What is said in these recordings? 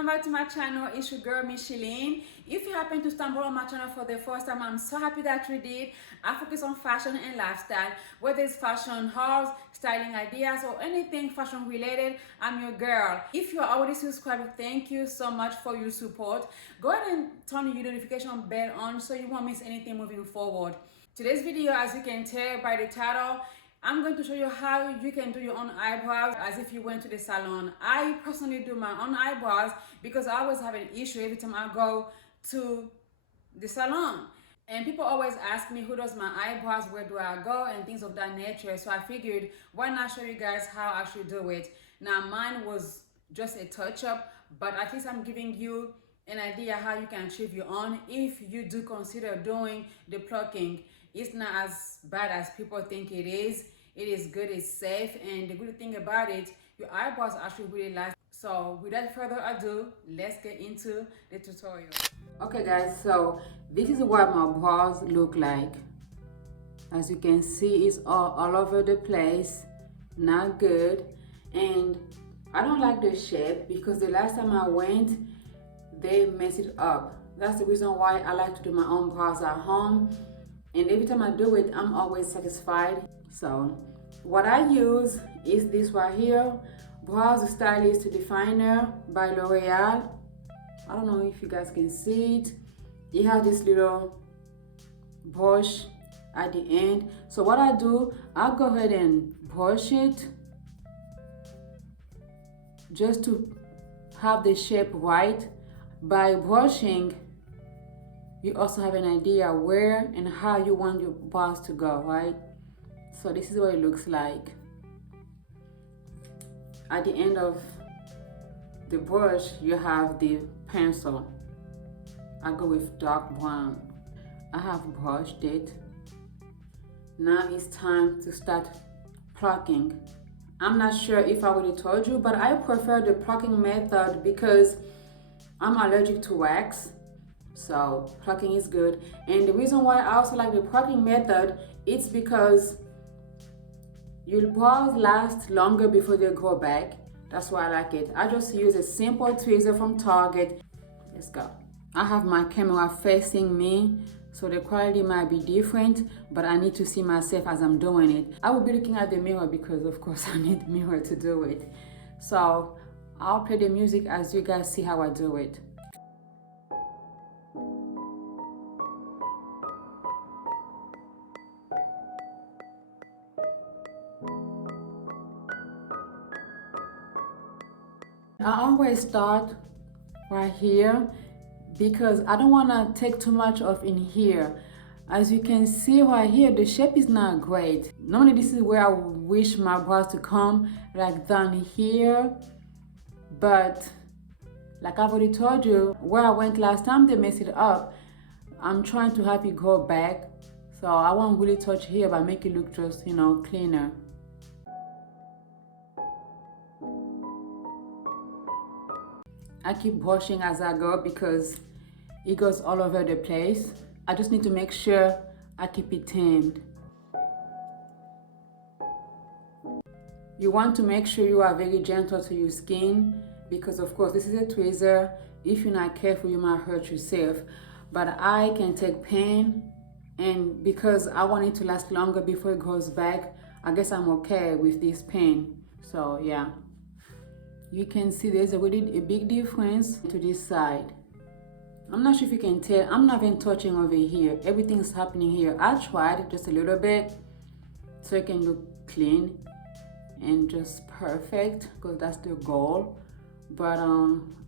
welcome back to my channel. It's your girl Micheline. If you happen to stumble on my channel for the first time, I'm so happy that you did. I focus on fashion and lifestyle, whether it's fashion hauls, styling ideas, or anything fashion related. I'm your girl. If you're already subscribed, thank you so much for your support. Go ahead and turn your notification bell on so you won't miss anything moving forward. Today's video, as you can tell by the title, I'm going to show you how you can do your own eyebrows as if you went to the salon. I personally do my own eyebrows because I always have an issue every time I go to the salon. And people always ask me who does my eyebrows, where do I go, and things of that nature. So I figured, why not show you guys how I should do it. Now mine was just a touch-up, but at least I'm giving you an idea how you can achieve your own if you do consider doing the plucking. It's not as bad as people think it is. It is good, it's safe, and the good thing about it, your eyebrows actually really last. So without further ado, let's get into the tutorial. Okay guys, so this is what my brows look like. As you can see, it's all over the place, not good. And I don't like the shape because the last time I went, they messed it up. That's the reason why I like to do my own brows at home. And every time I do it, I'm always satisfied. So what I use is this right here, Brows Stylist Definer by L'Oreal. I don't know if you guys can see it. It has this little brush at the end. So what I do, I'll go ahead and brush it just to have the shape right. By brushing, you also have an idea where and how you want your brows to go, right? So this is what it looks like. At the end of the brush, you have the pencil. I go with dark brown. I have brushed it. Now it's time to start plucking. I'm not sure if I already told you, but I prefer the plucking method because I'm allergic to wax. So plucking is good. And the reason why I also like the plucking method, it's because your brows last longer before they grow back. That's why I like it. I just use a simple tweezer from Target. Let's go. I have my camera facing me, so the quality might be different, but I need to see myself as I'm doing it. I will be looking at the mirror because of course I need the mirror to do it. So I'll play the music as you guys see how I do it. I always start right here because I don't want to take too much off in here. As you can see right here, the shape is not great. Normally this is where I wish my brows to come, like down here. But like I've already told you, where I went last time, they messed it up. I'm trying to have it grow back. So I won't really touch here, but make it look just, you know, cleaner. I keep brushing as I go because it goes all over the place. I just need to make sure I keep it tamed. You want to make sure you are very gentle to your skin because of course this is a tweezer. If you're not careful, you might hurt yourself. But I can take pain, and because I want it to last longer before it grows back, I guess I'm okay with this pain. So yeah. You can see there's already a big difference to this side. I'm not sure if you can tell, I'm not even touching over here. Everything's happening here. I tried just a little bit so it can look clean and just perfect because that's the goal. But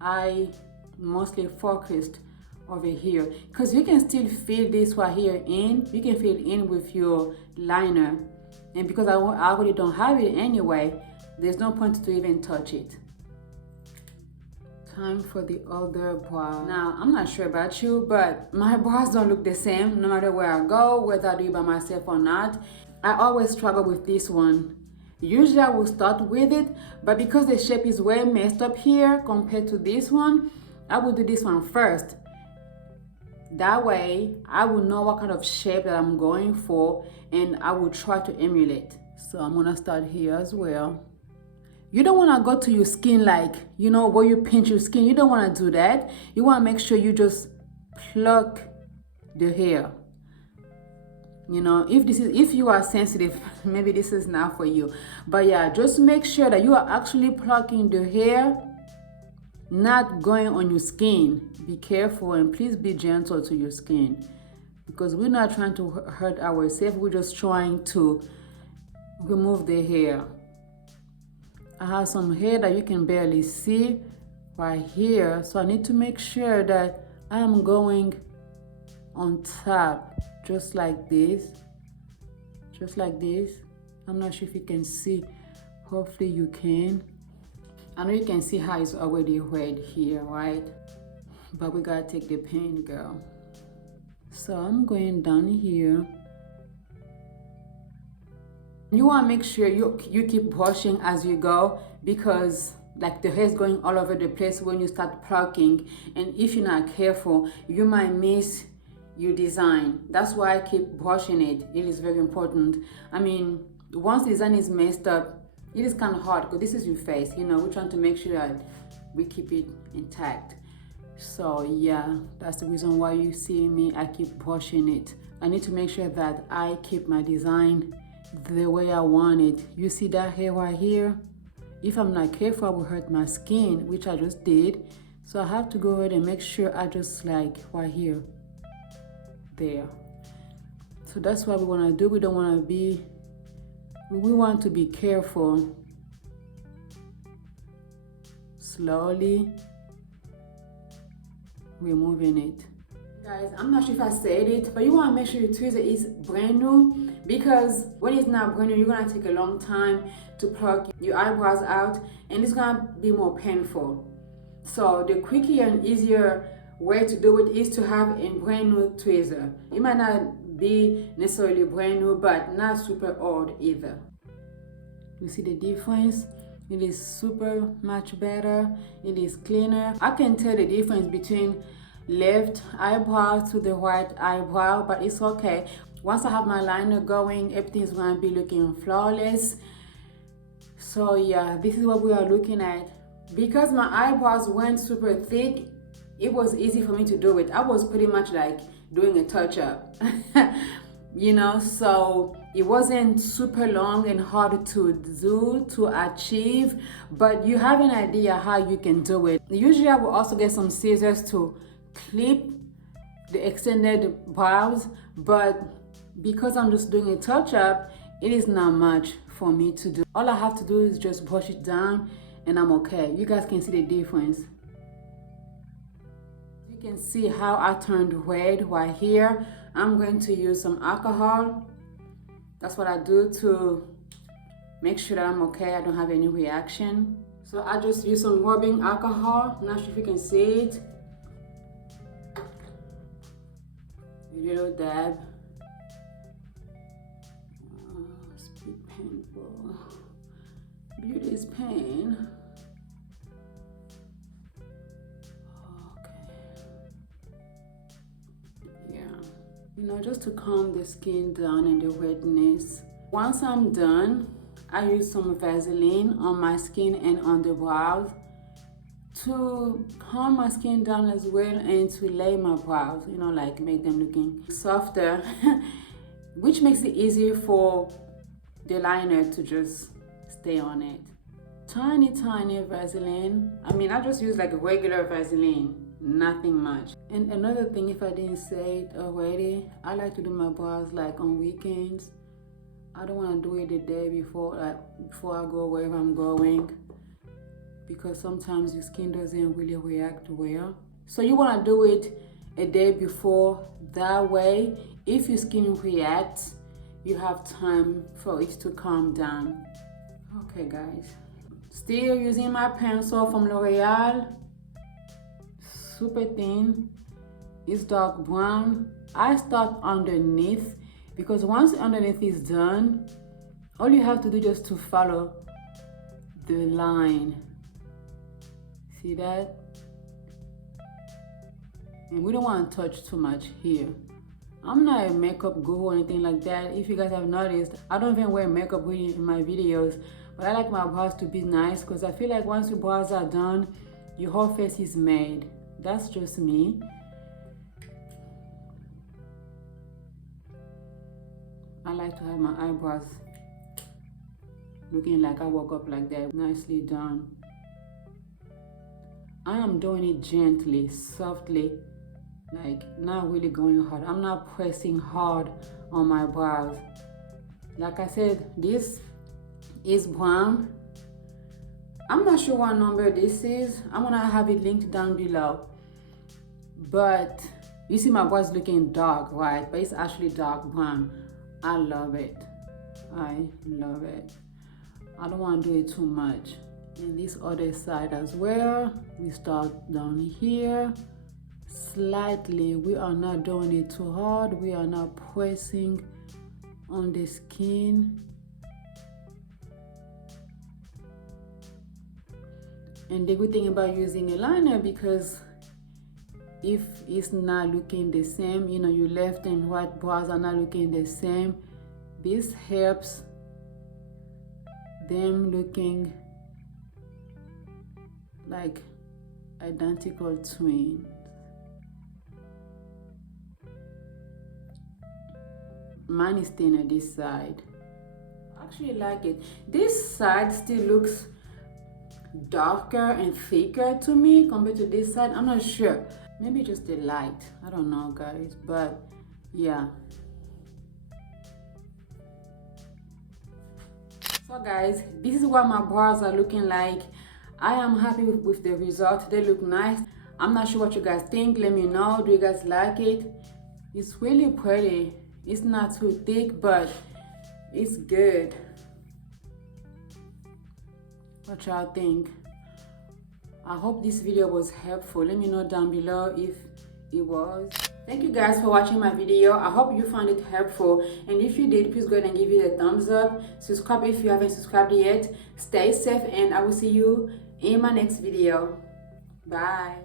I mostly focused over here because you can still fill this right here in. You can fill it in with your liner. And because I already don't have it anyway, there's no point to even touch it. Time for the other brow. Now, I'm not sure about you, but my brows don't look the same no matter where I go, whether I do it by myself or not. I always struggle with this one. Usually I will start with it, but because the shape is way messed up here compared to this one, I will do this one first. That way, I will know what kind of shape that I'm going for, and I will try to emulate. So I'm gonna start here as well. You don't want to go to your skin like, you know, where you pinch your skin. You don't want to do that. You want to make sure you just pluck the hair. You know, if you are sensitive, maybe this is not for you. But yeah, just make sure that you are actually plucking the hair, not going on your skin. Be careful and please be gentle to your skin, because we're not trying to hurt ourselves. We're just trying to remove the hair. I have some hair that you can barely see right here, so I need to make sure that I'm going on top, just like this. I'm not sure if you can see. Hopefully you can. I know you can see how it's already red here, right? But we gotta take the pen, girl. So I'm going down here. You want to make sure you keep brushing as you go, because like the hair is going all over the place when you start plucking, and if you're not careful you might miss your design. That's why I keep brushing it. It is very important. I mean, once the design is messed up, it is kind of hard because this is your face, you know. We're trying to make sure that we keep it intact. So yeah, that's the reason why you see me, I keep brushing it. I need to make sure that I keep my design the way I want it. You see that hair right here? If I'm not careful, I will hurt my skin, which I just did. So I have to go ahead and make sure I just like right here, there. So that's what we want to do. We don't want to be, we want to be careful. Slowly removing it. Guys, I'm not sure if I said it, but you want to make sure your tweezer is brand new, because when it's not brand new, you're going to take a long time to pluck your eyebrows out, and it's going to be more painful. So the quicker and easier way to do it is to have a brand new tweezer. It might not be necessarily brand new, but not super old either. You see the difference? It is super much better. It is cleaner. I can tell the difference between left eyebrow to the right eyebrow, but it's okay. Once I have my liner going, everything's going to be looking flawless. So yeah, this is what we are looking at. Because my eyebrows went super thick, it was easy for me to do it. I was pretty much like doing a touch-up. You know, so it wasn't super long and hard to do, to achieve, but you have an idea how you can do it. Usually I will also get some scissors to clip the extended brows, but because I'm just doing a touch-up, it is not much for me to do. All I have to do is just brush it down and I'm okay. You guys can see the difference. You can see how I turned red right here. I'm going to use some alcohol. That's what I do to make sure that I'm okay, I don't have any reaction. So I just use some rubbing alcohol. Not sure if you can see it. A little dab. Oh, it's a bit painful. Beauty is pain. You know, just to calm the skin down and the redness. Once I'm done, I use some Vaseline on my skin and on the brows to calm my skin down as well, and to lay my brows, you know, like make them looking softer, which makes it easier for the liner to just stay on it. Tiny Vaseline. I mean, I just use like a regular Vaseline. Nothing much. And another thing, if I didn't say it already, I like to do my brows like on weekends. I don't want to do it the day before, like before I go wherever I'm going, because sometimes your skin doesn't really react well. So you want to do it a day before. That way, if your skin reacts, you have time for it to calm down. Okay, guys. Still using my pencil from L'Oreal. Super thin. It's dark brown. I start underneath, because once underneath is done, all you have to do just to follow the line. See that? And we don't want to touch too much here. I'm not a makeup guru or anything like that. If you guys have noticed, I don't even wear makeup really in my videos, But I like my brows to be nice because I feel like once your brows are done, your whole face is made. That's just me. I like to have my eyebrows looking like I woke up like that. Nicely done. I am doing it gently, softly, like not really going hard. I'm not pressing hard on my brows. Like I said, this is brown. I'm not sure what number this is. I'm gonna have it linked down below. But you see my brows looking dark, right? But it's actually dark brown. I love it. I love it. I don't want to do it too much. And this other side as well, we start down here slightly. We are not doing it too hard. We are not pressing on the skin. And the good thing about using a liner, because if it's not looking the same, you know, your left and right brows are not looking the same, this helps them looking like identical twins. Mine is thinner this side. I actually like it. This side still looks darker and thicker to me compared to this side. I'm not sure. Maybe just the light. I don't know, guys. But yeah. So guys, this is what my brows are looking like. I am happy with the result. They look nice. I'm not sure what you guys think. Let me know. Do you guys like it? It's really pretty. It's not too thick, but it's good. What y'all think? I hope this video was helpful. Let me know down below if it was. Thank you guys for watching my video. I hope you found it helpful, and if you did, please go ahead and give it a thumbs up. Subscribe if you haven't subscribed yet. Stay safe, and I will see you in my next video. Bye.